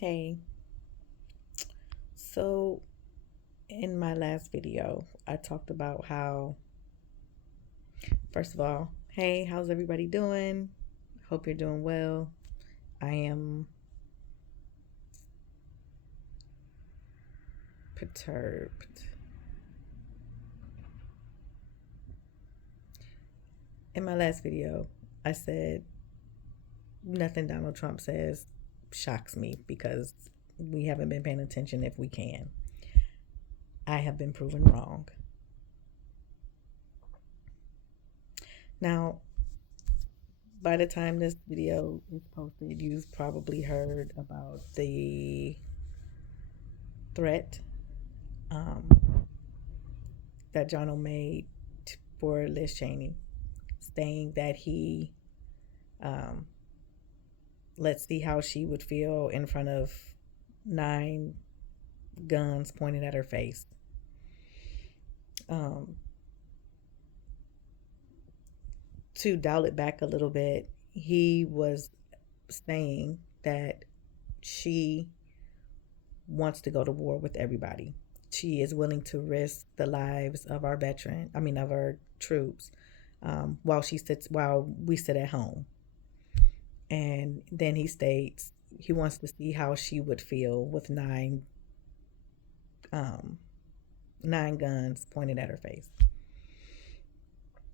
Hey, so in my last video, I talked about how, first of all, hey, how's everybody doing? Hope you're doing well. I am perturbed. In my last video, I said nothing Donald Trump says shocks me because we haven't been paying attention if we can. I have been proven wrong. Now, by the time this video is posted, you've probably heard about the threat um, that Jono made for Liz Cheney, saying that he, um, let's see how she would feel in front of 9 guns pointed at her face. To dial it back a little bit, he was saying that she wants to go to war with everybody. She is willing to risk the lives of our of our troops, while we sit at home. And then he states he wants to see how she would feel with um, 9 guns pointed at her face.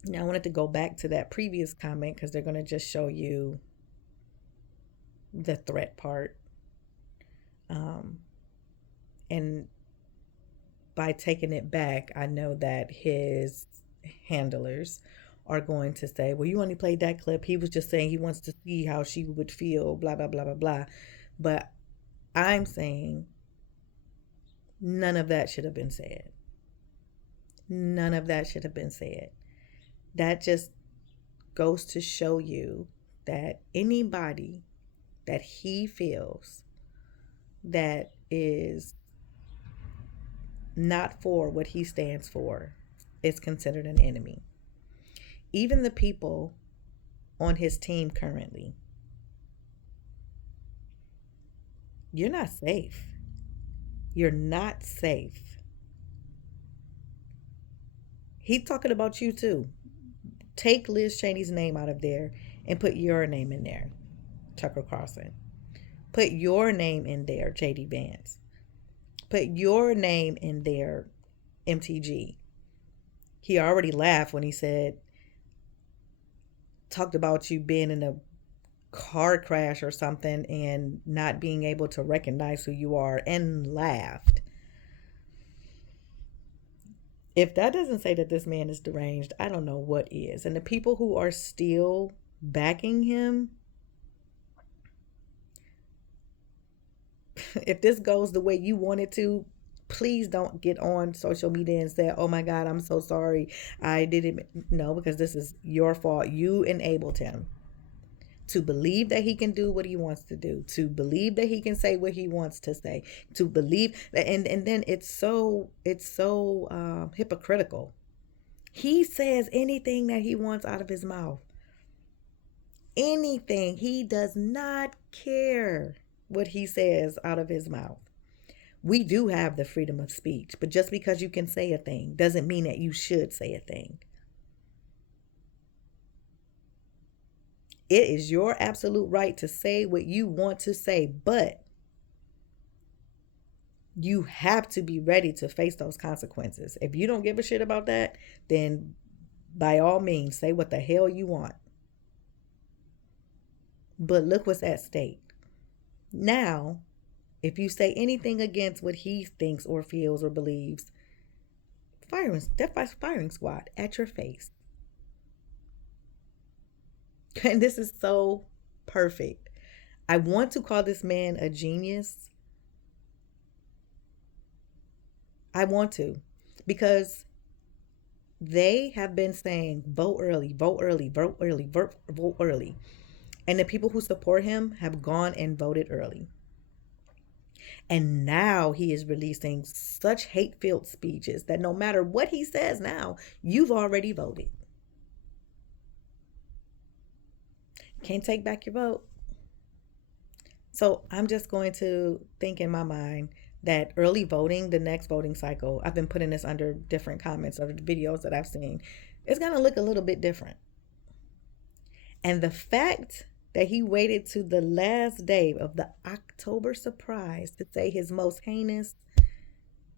Now I wanted to go back to that previous comment because they're going to just show you the threat part. And by taking it back, I know that his handlers are going to say, well, you only played that clip. He was just saying he wants to see how she would feel, blah, blah, blah, blah, blah. But I'm saying none of that should have been said. None of that should have been said. That just goes to show you that anybody that he feels that is not for what he stands for is considered an enemy. Even the people on his team currently, you're not safe. You're not safe. He's talking about you too. Take Liz Cheney's name out of there and put your name in there, Tucker Carlson. Put your name in there, JD Vance. Put your name in there, MTG. He already laughed when he talked about you being in a car crash or something and not being able to recognize who you are, and laughed. If that doesn't say that this man is deranged, I don't know what is. And the people who are still backing him, if this goes the way you want it to, please don't get on social media and say, oh my God, I'm so sorry. I didn't. No, because this is your fault. You enabled him to believe that he can do what he wants to do, to believe that he can say what he wants to say, to believe that, and then it's so hypocritical. He says anything that he wants out of his mouth. Anything. He does not care what he says out of his mouth. We do have the freedom of speech, but just because you can say a thing doesn't mean that you should say a thing. It is your absolute right to say what you want to say, but you have to be ready to face those consequences. If you don't give a shit about that, then by all means, say what the hell you want. But look what's at stake. Now, if you say anything against what he thinks or feels or believes, firing squad at your face. And this is so perfect. I want to call this man a genius. I want to, because they have been saying vote early, vote early, vote early, vote early. And the people who support him have gone and voted early. And now he is releasing such hate-filled speeches that no matter what he says now, you've already voted. Can't take back your vote. So I'm just going to think in my mind that early voting, the next voting cycle, I've been putting this under different comments of the videos that I've seen, it's going to look a little bit different. And the fact that he waited to the last day of the October surprise to say his most heinous,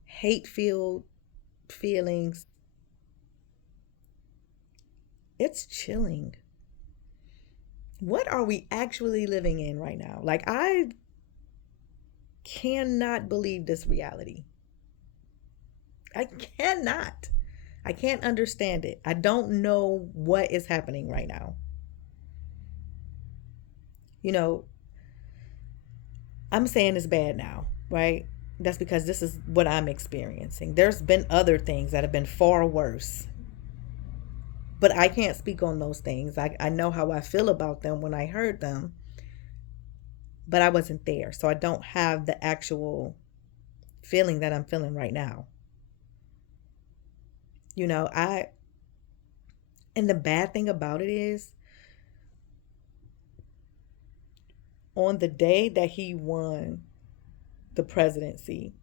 hate filled feelings, it's chilling. What are we actually living in right now? Like, I cannot believe this reality. I cannot. I can't understand it. I don't know what is happening right now. You know, I'm saying it's bad now, right? That's because this is what I'm experiencing. There's been other things that have been far worse, but I can't speak on those things. I know how I feel about them when I heard them, but I wasn't there. So I don't have the actual feeling that I'm feeling right now. You know, and the bad thing about it is, on the day that he won the presidency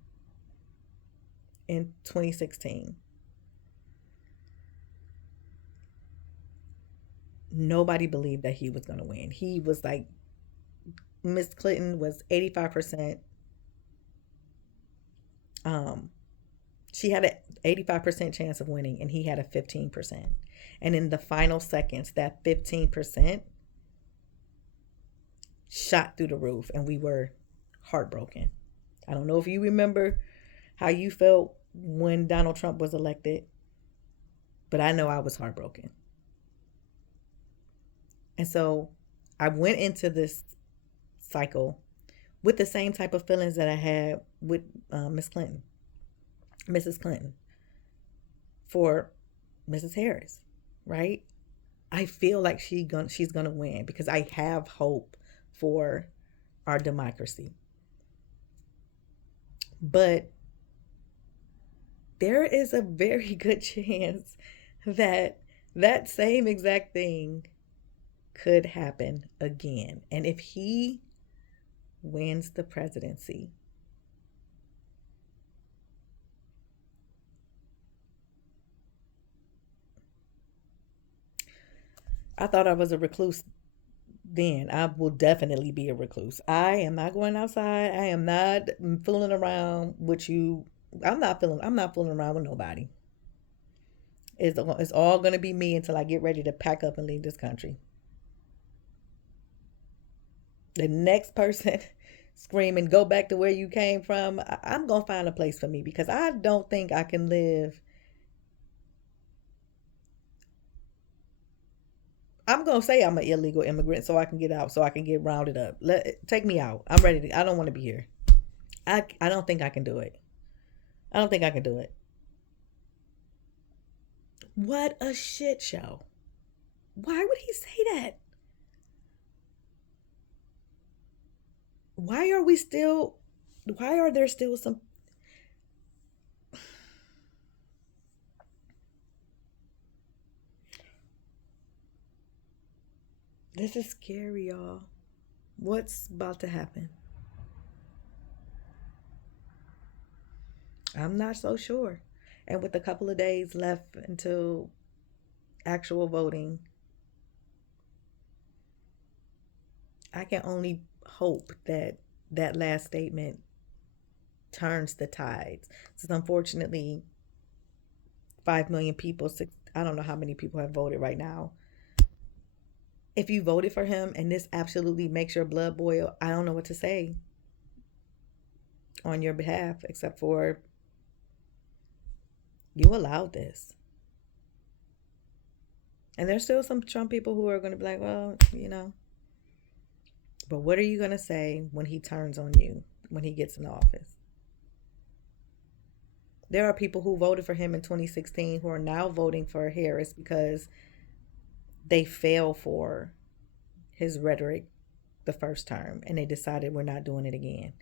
in 2016, nobody believed that he was going to win. He was like, Miss Clinton was 85%. She had an 85% chance of winning, and he had a 15%. And in the final seconds, that 15% shot through the roof, and we were heartbroken. I don't know if you remember how you felt when Donald Trump was elected, but I know I was heartbroken. And so I went into this cycle with the same type of feelings that I had with Mrs. Clinton, for Mrs. Harris, right? I feel like she's gonna win because I have hope for our democracy. But there is a very good chance that that same exact thing could happen again. And if he wins the presidency, I thought I was a recluse then. I will definitely be a recluse. I am not going outside. I am not fooling around with you. I'm not fooling around with nobody. It's all going to be me until I get ready to pack up and leave this country. The next person screaming, go back to where you came from, I'm going to find a place for me, because I don't think I can live. I'm going to say I'm an illegal immigrant so I can get out, so I can get rounded up. Take me out. I'm ready I don't want to be here. I don't think I can do it. I don't think I can do it. What a shit show. Why would he say that? Why are we still, why are there still some, this is scary, y'all. What's about to happen? I'm not so sure. And with a couple of days left until actual voting, I can only hope that that last statement turns the tides. Since unfortunately, 5 million people, I don't know how many people have voted right now. If you voted for him and this absolutely makes your blood boil, I don't know what to say on your behalf, except for you allowed this. And there's still some Trump people who are going to be like, well, you know. But what are you going to say when he turns on you, when he gets in office? There are people who voted for him in 2016 who are now voting for Harris because they fell for his rhetoric the first term and they decided we're not doing it again.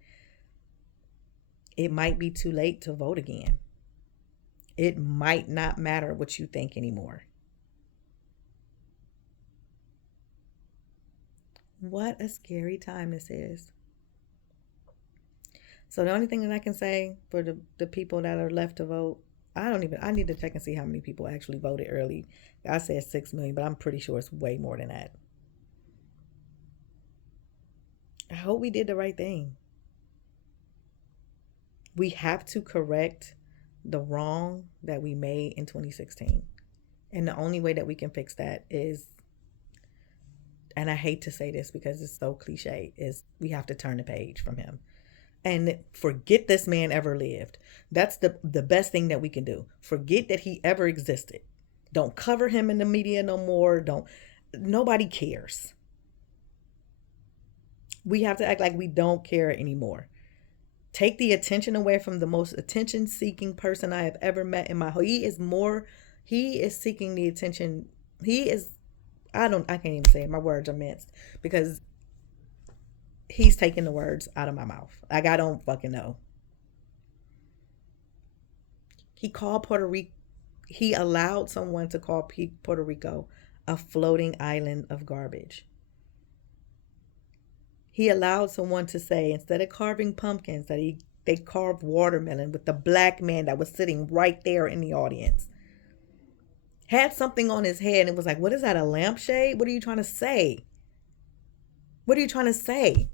It might be too late to vote again. It might not matter what you think anymore. What a scary time this is. So the only thing that I can say for the people that are left to vote, I need to check and see how many people actually voted early. I said 6 million, but I'm pretty sure it's way more than that. I hope we did the right thing. We have to correct the wrong that we made in 2016. And the only way that we can fix that is, and I hate to say this because it's so cliche, is we have to turn the page from him and forget this man ever lived. That's the best thing that we can do. Forget that he ever existed. Don't cover him in the media no more. Nobody cares. We have to act like we don't care anymore. Take the attention away from the most attention seeking person I have ever met in my whole. He is seeking the attention. I can't even say it. My words are minced because he's taking the words out of my mouth. Like, I don't fucking know. He called Puerto Rico, he allowed someone to call Puerto Rico a floating island of garbage. He allowed someone to say, instead of carving pumpkins, that they carved watermelon with the black man that was sitting right there in the audience. Had something on his head and it was like, what is that, a lampshade? What are you trying to say? What are you trying to say?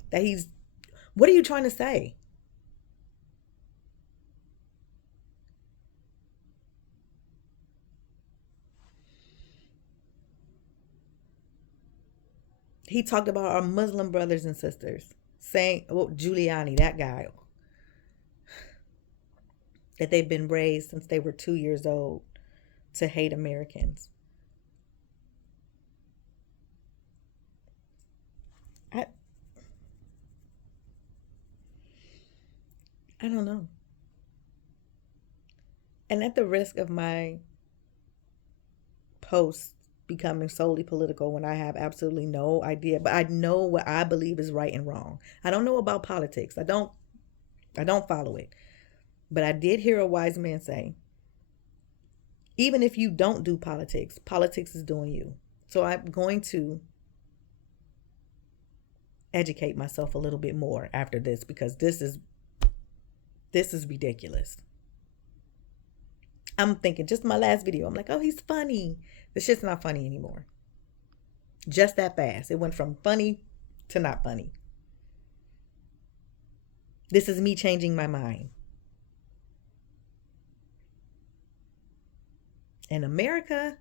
What are you trying to say? He talked about our Muslim brothers and sisters, saying, Giuliani, that guy, that they've been raised since they were 2 years old to hate Americans. I I don't know. And at the risk of my posts becoming solely political when I have absolutely no idea, but I know what I believe is right and wrong. I don't know about politics. I don't follow it. But I did hear a wise man say, even if you don't do politics, politics is doing you. So I'm going to educate myself a little bit more after this because this is ridiculous. I'm thinking, just my last video, I'm like, oh, he's funny. This shit's not funny anymore. Just that fast. It went from funny to not funny. This is me changing my mind. In America,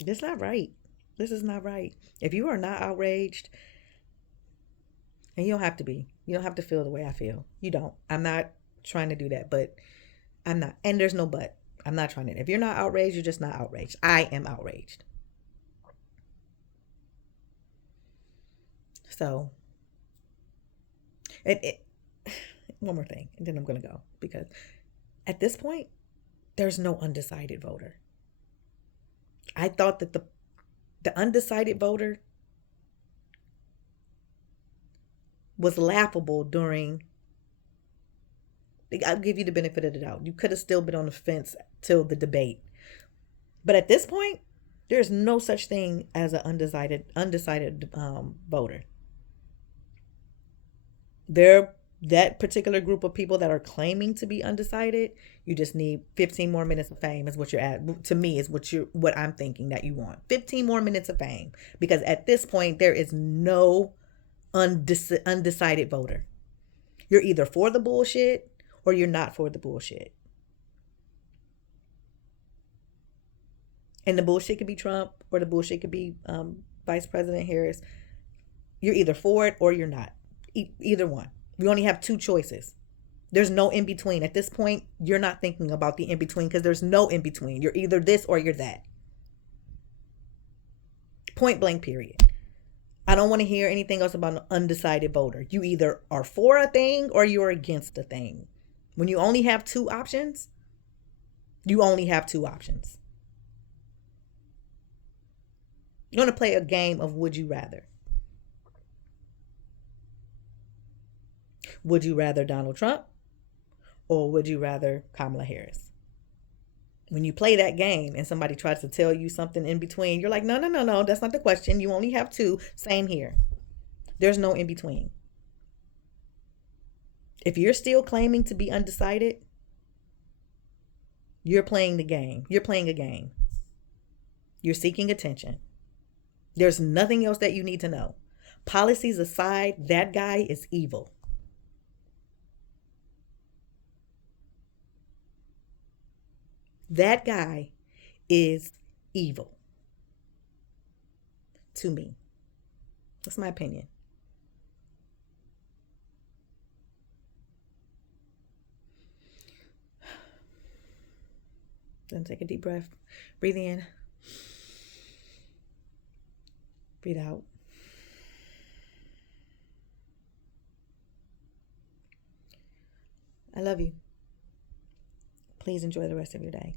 this is not right. This is not right. If you are not outraged, and you don't have to be, you don't have to feel the way I feel. You don't. I'm not trying to do that, but I'm not. And there's no but. I'm not trying to. If you're not outraged, you're just not outraged. I am outraged. So, it one more thing, and then I'm going to go. Because at this point, there's no undecided voter. I thought that the undecided voter was laughable during. I'll give you the benefit of the doubt. You could have still been on the fence till the debate. But at this point, there's no such thing as an undecided voter. That particular group of people that are claiming to be undecided, you just need 15 more minutes of fame is what you're at. To me, is what I'm thinking that you want. 15 more minutes of fame. Because at this point, there is no undecided voter. You're either for the bullshit or you're not for the bullshit. And the bullshit could be Trump or the bullshit could be Vice President Harris. You're either for it or you're not. Either one. We only have two choices. There's no in between. At this point, you're not thinking about the in between because there's no in between. You're either this or you're that. Point blank, period. I don't want to hear anything else about an undecided voter. You either are for a thing or you're against a thing. When you only have two options, you only have two options. You're going to play a game of would you rather. Would you rather Donald Trump or would you rather Kamala Harris? When you play that game and somebody tries to tell you something in between, you're like, no, no, no, no, that's not the question. You only have two. Same here. There's no in between. If you're still claiming to be undecided, you're playing the game. You're playing a game. You're seeking attention. There's nothing else that you need to know. Policies aside, that guy is evil. That guy is evil to me. That's my opinion. Then take a deep breath. Breathe in. Breathe out. I love you. Please enjoy the rest of your day.